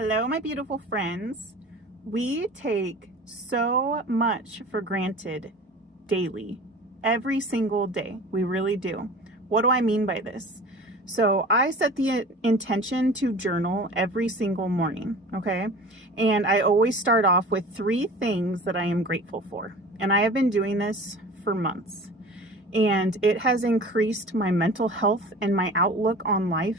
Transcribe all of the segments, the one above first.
Hello, my beautiful friends. We take so much for granted daily, every single day. We really do. What do I mean by this? So I set the intention to journal every single morning, okay? And I always start off with 3 things that I am grateful for. And I have been doing this for months. And it has increased my mental health and my outlook on life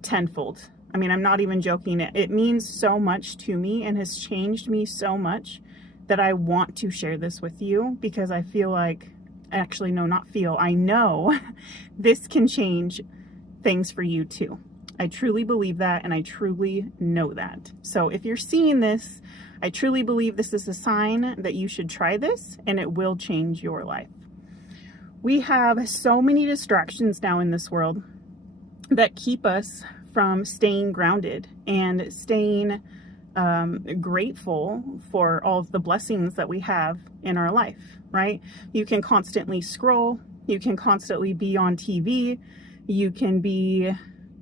tenfold. I mean, I'm not even joking. It means so much to me and has changed me so much that I want to share this with you because I feel like, actually, no, not feel, I know this can change things for you too. I truly believe that, and I truly know that. So if you're seeing this, I truly believe this is a sign that you should try this and it will change your life. We have so many distractions now in this world that keep us from staying grounded and staying grateful for all of the blessings that we have in our life, right? You can constantly scroll, you can constantly be on TV, you can be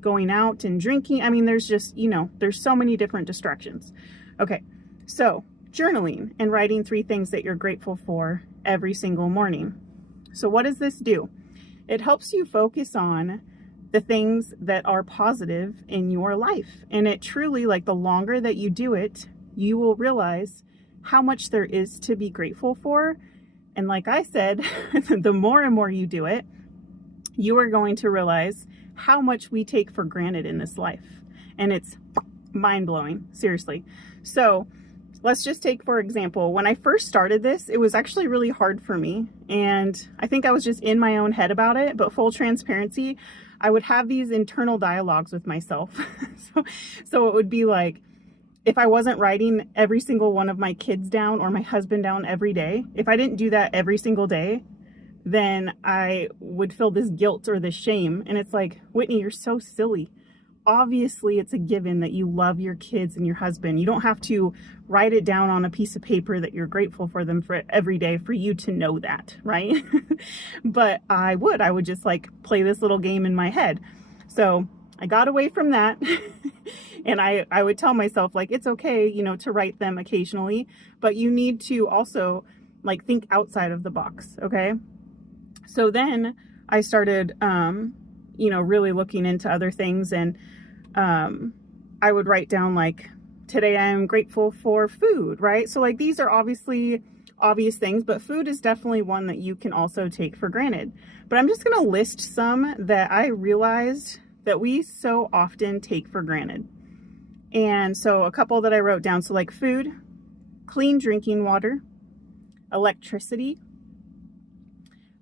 going out and drinking. I mean, there's just, there's so many different distractions. Okay, so journaling and writing 3 things that you're grateful for every single morning. So what does this do? It helps you focus on the things that are positive in your life. And it truly, like, the longer that you do it, you will realize how much there is to be grateful for. And like I said, the more and more you do it, you are going to realize how much we take for granted in this life. And it's mind-blowing, seriously. So let's just take, for example, when I first started this, it was actually really hard for me. And I think I was just in my own head about it, but full transparency, I would have these internal dialogues with myself. So it would be like, if I wasn't writing every single one of my kids down or my husband down every day, if I didn't do that every single day, then I would feel this guilt or this shame. And it's like, Whitney, you're so silly. Obviously, it's a given that you love your kids and your husband. You don't have to write it down on a piece of paper that you're grateful for them for every day for you to know that, right? But I would just like play this little game in my head. So I got away from that. And I would tell myself, like, it's okay, to write them occasionally, but you need to also like think outside of the box. Okay. So then I started, really looking into other things, and I would write down, like, today I am grateful for food, right? So like, these are obviously obvious things, but food is definitely one that you can also take for granted. But I'm just going to list some that I realized that we so often take for granted. And so a couple that I wrote down, so like food, clean drinking water, electricity,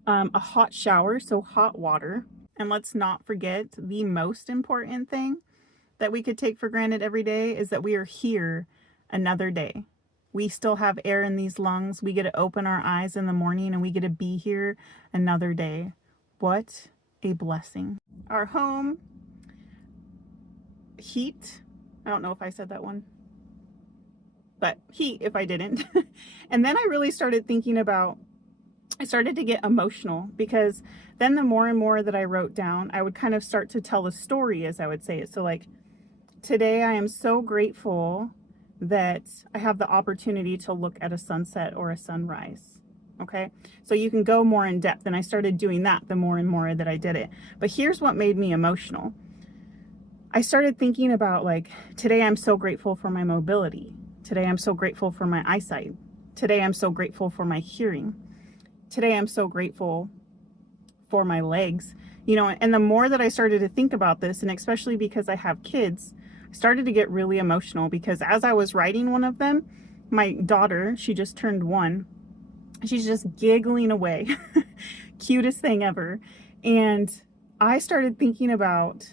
a hot shower, so hot water. And let's not forget the most important thing that we could take for granted every day is that we are here another day. We still have air in these lungs. We get to open our eyes in the morning and we get to be here another day. What a blessing. Our home, heat. I don't know if I said that one, but heat if I didn't. And then I really started thinking about, I started to get emotional, because then the more and more that I wrote down, I would kind of start to tell a story as I would say it. So like, today I am so grateful that I have the opportunity to look at a sunset or a sunrise. Okay. So you can go more in depth, and I started doing that the more and more that I did it. But here's what made me emotional. I started thinking about, like, today I'm so grateful for my mobility. Today I'm so grateful for my eyesight. Today I'm so grateful for my hearing. Today I'm so grateful for my legs, and the more that I started to think about this, and especially because I have kids, I started to get really emotional, because as I was writing one of them, my daughter, she just turned 1, she's just giggling away. Cutest thing ever. And I started thinking about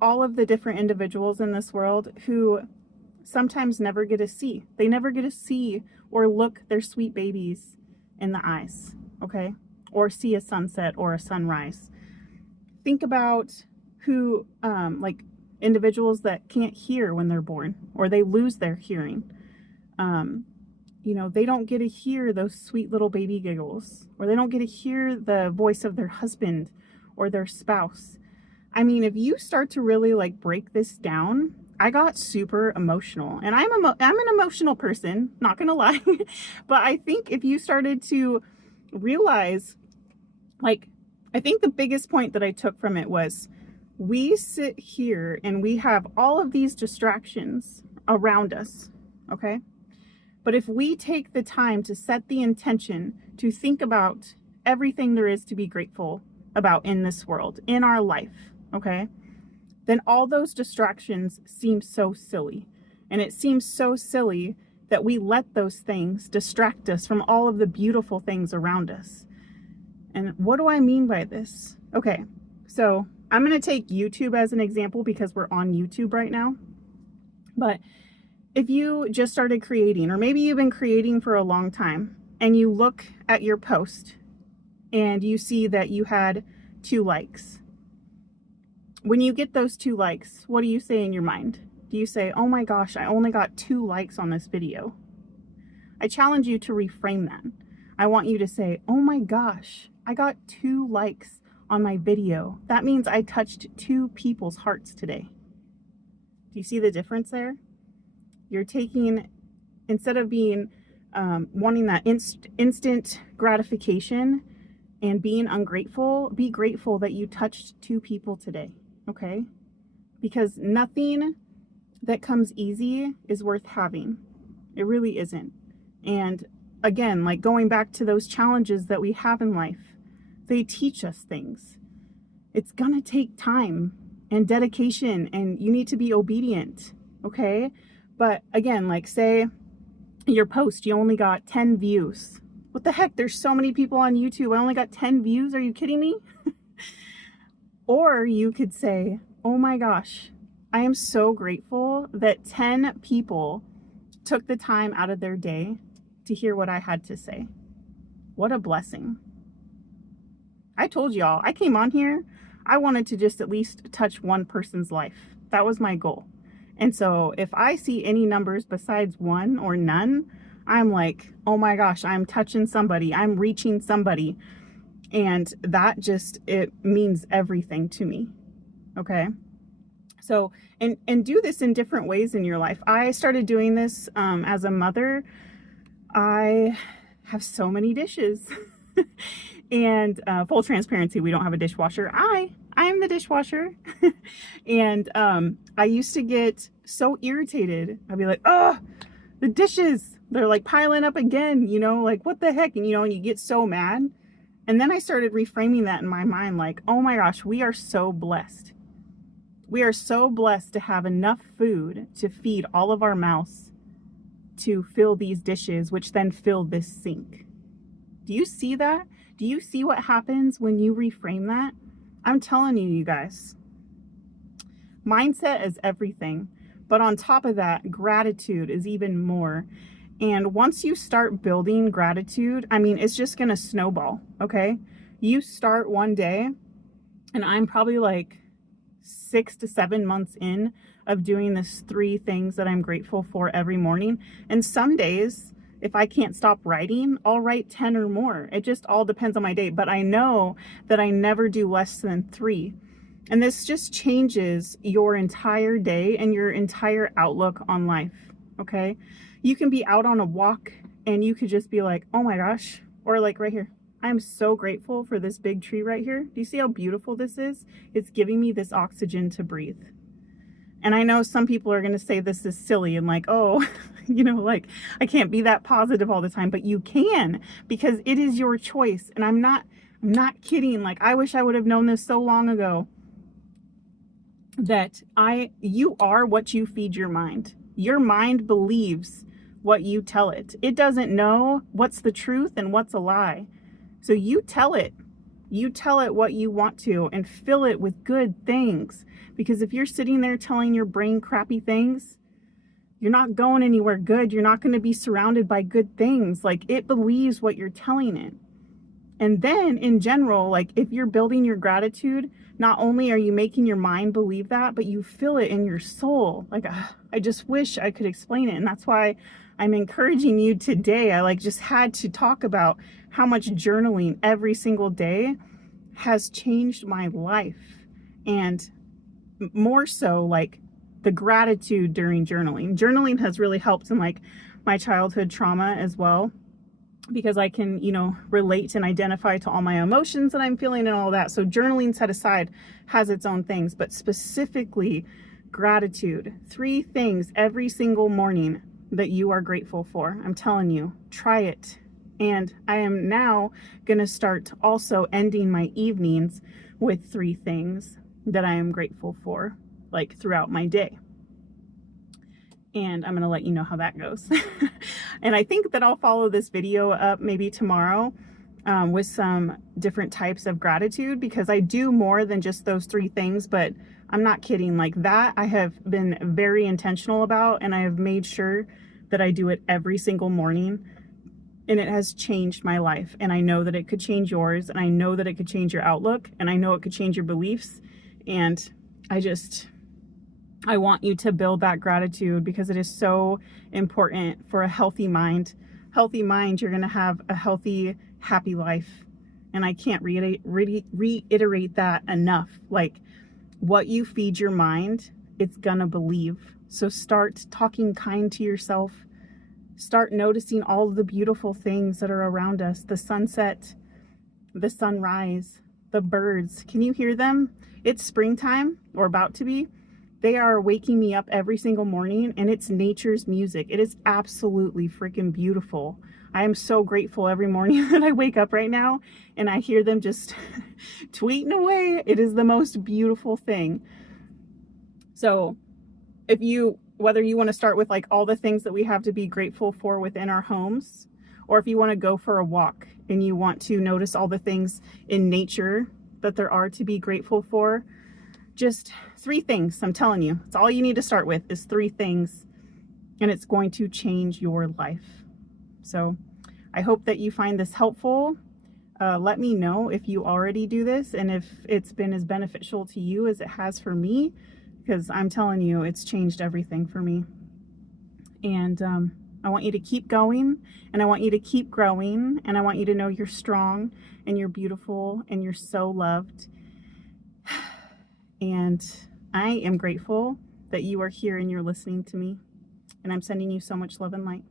all of the different individuals in this world who sometimes never get to see. They never get to see or look their sweet babies in the eyes, okay? Or see a sunset or a sunrise. Think about who, like, individuals that can't hear when they're born, or they lose their hearing. They don't get to hear those sweet little baby giggles, or they don't get to hear the voice of their husband or their spouse. I mean, if you start to really like break this down, I got super emotional, and I'm an emotional person, not gonna lie. But I think if you started to realize, like, I think the biggest point that I took from it was we sit here and we have all of these distractions around us, okay? But if we take the time to set the intention to think about everything there is to be grateful about in this world, in our life, okay, then all those distractions seem so silly. And it seems so silly that we let those things distract us from all of the beautiful things around us. And what do I mean by this? Okay, so I'm going to take YouTube as an example because we're on YouTube right now. But if you just started creating, or maybe you've been creating for a long time, and you look at your post and you see that you had 2 likes. When you get those 2 likes, what do you say in your mind? Do you say, oh my gosh, I only got 2 likes on this video? I challenge you to reframe that. I want you to say, oh my gosh, I got 2 likes on my video. That means I touched 2 people's hearts today. Do you see the difference there? You're taking, instead of being wanting that instant gratification and being ungrateful, be grateful that you touched 2 people today, okay? Because nothing that comes easy is worth having. It really isn't. And again, like going back to those challenges that we have in life, they teach us things. It's gonna take time and dedication, and you need to be obedient, okay? But again, like say your post, you only got 10 views. What the heck? There's so many people on YouTube. I only got 10 views. Are you kidding me? Or you could say, oh my gosh, I am so grateful that 10 people took the time out of their day to hear what I had to say. What a blessing. I told y'all, I came on here, I wanted to just at least touch one person's life. That was my goal. And so if I see any numbers besides 1 or none, I'm like, oh my gosh, I'm touching somebody, I'm reaching somebody. And that just, it means everything to me. Okay. So, and do this in different ways in your life. I started doing this as a mother. I have so many dishes. And full transparency, we don't have a dishwasher. I'm the dishwasher. And I used to get so irritated. I'd be like, oh, the dishes, they're like piling up again, you know, like what the heck? And you know, and you get so mad. And then I started reframing that in my mind, like, oh my gosh, we are so blessed. We are so blessed to have enough food to feed all of our mouths, to fill these dishes, which then fill this sink. Do you see that? Do you see what happens when you reframe that? I'm telling you, you guys, mindset is everything. But on top of that, gratitude is even more. And once you start building gratitude, I mean, it's just going to snowball, okay? You start one day, and I'm probably like 6 to 7 months in of doing this 3 things that I'm grateful for every morning. And some days, if I can't stop writing, I'll write 10 or more. It just all depends on my day. But I know that I never do less than 3. And this just changes your entire day and your entire outlook on life, okay? You can be out on a walk and you could just be like, oh my gosh, or like right here, I'm so grateful for this big tree right here. Do you see how beautiful this is? It's giving me this oxygen to breathe. And I know some people are going to say this is silly and like, oh, you know, like I can't be that positive all the time, but you can, because it is your choice. And I'm not kidding. Like, I wish I would have known this so long ago, that you are what you feed your mind. Your mind believes what you tell it. It doesn't know what's the truth and what's a lie. So you tell it what you want to, and fill it with good things. Because if you're sitting there telling your brain crappy things, you're not going anywhere good. You're not going to be surrounded by good things. Like, it believes what you're telling it. And then in general, like if you're building your gratitude, not only are you making your mind believe that, but you feel it in your soul. Like, I just wish I could explain it. And that's why I'm encouraging you today. I just had to talk about how much journaling every single day has changed my life. and more so like the gratitude during journaling. Journaling has really helped in like my childhood trauma as well, because I can, relate and identify to all my emotions that I'm feeling and all that. So journaling set aside has its own things, but specifically gratitude. 3 things every single morning that you are grateful for. I'm telling you, try it. And I am now going to start also ending my evenings with 3 things that I am grateful for, like throughout my day. And I'm going to let you know how that goes. And I think that I'll follow this video up maybe tomorrow with some different types of gratitude, because I do more than just those 3 things, but I'm not kidding. Like that, I have been very intentional about, and I have made sure that I do it every single morning. And it has changed my life. And I know that it could change yours. And I know that it could change your outlook. And I know it could change your beliefs. And I want you to build that gratitude, because it is so important for a healthy mind. Healthy mind, you're going to have a healthy, happy life. And I can't reiterate that enough. Like, what you feed your mind, it's going to believe. So start talking kind to yourself. Start noticing all of the beautiful things that are around us. The sunset, the sunrise, the birds. Can you hear them? It's springtime, or about to be. They are waking me up every single morning, and it's nature's music. It is absolutely freaking beautiful. I am so grateful every morning that I wake up right now and I hear them just tweeting away. It is the most beautiful thing. So whether you want to start with like all the things that we have to be grateful for within our homes, or if you want to go for a walk and you want to notice all the things in nature that there are to be grateful for, just 3 things. I'm telling you, it's all you need to start with is 3 things, and it's going to change your life. So I hope that you find this helpful. Let me know if you already do this and if it's been as beneficial to you as it has for me, because I'm telling you, it's changed everything for me. And I want you to keep going, and I want you to keep growing, and I want you to know you're strong and you're beautiful and you're so loved. And I am grateful that you are here and you're listening to me. And I'm sending you so much love and light.